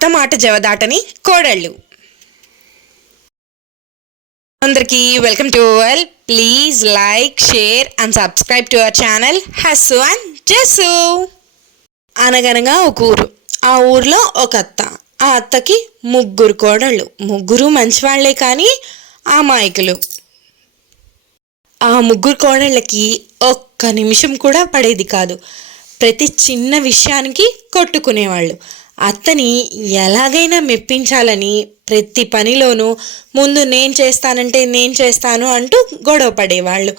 అత్త మాట జవదాటని కోడళ్ళు. అందరికీ welcome to our. Please like, share and subscribe to our channel Hassu and Jassu. అనగనగా ఒక ఊరు. ఆ ఊర్లో ఒక అత్త. ఆ అత్తకి ముగ్గురు కోడళ్ళు. ముగ్గురు మంచివాళ్లే కానీ అమాయకులు. ఆ ముగ్గురు కోడళ్ళకి ఒక్క నిమిషం కూడా పడేది కాదు. ప్రతి చిన్న విషయానికి కొట్టుకునేవాళ్ళు. అత్తని ఎలాగైనా మెప్పించాలని ప్రతి పనిలోనూ ముందు నేను చేస్తానంటే నేను చేస్తాను అంటూ గొడవ పడేవాళ్ళు.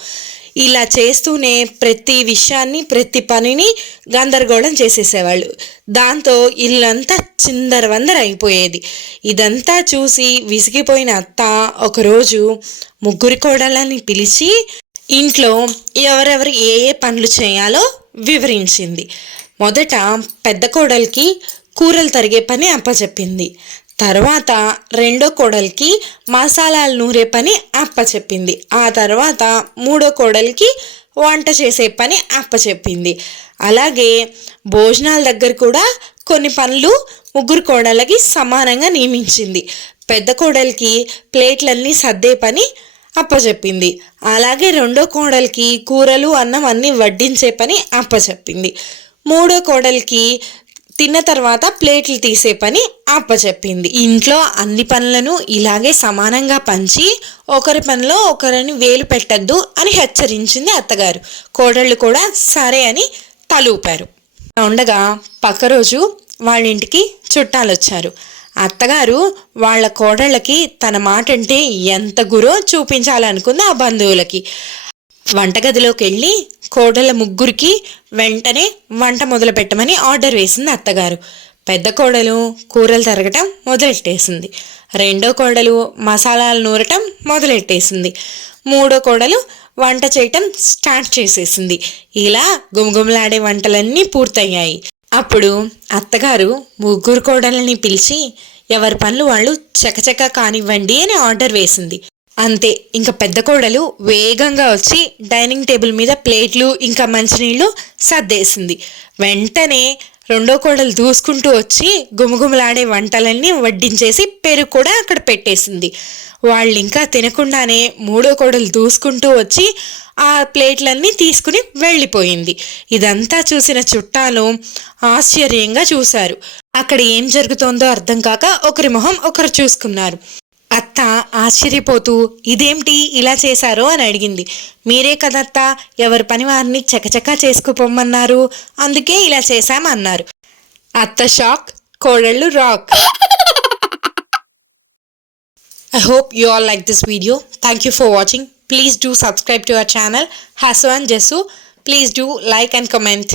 ఇలా చేస్తూనే ప్రతి విషయాన్ని, ప్రతి పనిని గందరగోళం చేసేసేవాళ్ళు. దాంతో ఇల్లంతా చిందరవందర అయిపోయేది. ఇదంతా చూసి విసిగిపోయిన అత్త ఒకరోజు ముగ్గురి కోడళ్ళని పిలిచి ఇంట్లో ఎవరెవరు ఏ ఏ పనులు చేయాలో వివరించింది. మొదట పెద్ద కోడలికి కూరలు తరిగే పని అప్పచెప్పింది. తర్వాత రెండో కోడలికి మసాలాలు నూరే పని అప్పచెప్పింది. ఆ తర్వాత మూడో కోడలికి వంట చేసే పని అప్పచెప్పింది. అలాగే భోజనాల దగ్గర కూడా కొన్ని పనులు ముగ్గురు కోడళ్ళకి సమానంగా నియమించింది. పెద్ద కోడలికి ప్లేట్లన్నీ సర్దే పని అప్పచెప్పింది. అలాగే రెండో కోడలికి కూరలు, అన్నం అన్నీ వడ్డించే పని అప్పచెప్పింది. మూడో కోడలికి తిన్న తర్వాత ప్లేట్లు తీసే పని అప్పచెప్పింది. ఇంట్లో అన్ని పనులను ఇలాగే సమానంగా పంచి ఒకరి పనిలో ఒకరిని వేలు పెట్టద్దు అని హెచ్చరించింది అత్తగారు. కోడళ్ళు కూడా సరే అని తలూపారు. ఉండగా పక్క రోజు వాళ్ళ ఇంటికి చుట్టాలు వచ్చారు. అత్తగారు వాళ్ళ కోడళ్ళకి తన మాట అంటే ఎంత గురో చూపించాలనుకుంది ఆ బంధువులకి. వంటగదిలోకి వెళ్ళి కోడళ్ళ ముగ్గురికి వెంటనే వంట మొదలు పెట్టమని ఆర్డర్ వేసింది అత్తగారు. పెద్ద కోడలు కూరలు తరగటం మొదలెట్టేసింది. రెండో కోడలు మసాలాలు నూరటం మొదలెట్టేసింది. మూడో కోడలు వంట చేయటం స్టార్ట్ చేసేసింది. ఇలా గుమగుమలాడే వంటలన్నీ పూర్తయ్యాయి. అప్పుడు అత్తగారు ముగ్గురు కోడళ్ళని పిలిచి ఎవరి పనులు వాళ్ళు చకచకా కానివ్వండి అని ఆర్డర్ వేసింది. అంతే, ఇంకా పెద్ద కోడలు వేగంగా వచ్చి డైనింగ్ టేబుల్ మీద ప్లేట్లు ఇంకా మంచినీళ్ళు సర్దేసింది. వెంటనే రెండో కోడలు దూసుకుంటూ వచ్చి గుమగుమలాడే వంటలన్నీ వడ్డించేసి పెరుగు కూడా అక్కడ పెట్టేసింది. వాళ్ళు ఇంకా తినకుండానే మూడో కోడలు దూసుకుంటూ వచ్చి ఆ ప్లేట్లన్నీ తీసుకుని వెళ్ళిపోయింది. ఇదంతా చూసిన చుట్టాలు ఆశ్చర్యంగా చూశారు. అక్కడ ఏం జరుగుతోందో అర్థం కాక ఒకరి మొహం ఒకరు చూసుకున్నారు. అత్త ఆశ్చర్యపోతూ ఇదేమిటి ఇలా చేశారో అని అడిగింది. మీరే కదత్త ఎవరి పని వారిని చకచకా చేసుకుపోమన్నారు, అందుకే ఇలా చేశామన్నారు. అత్త షాక్, కోడళ్ళు rock. I hope you all like this video. Thank you for watching. Please do subscribe to our channel Hassu and Jessu. Please do like and comment.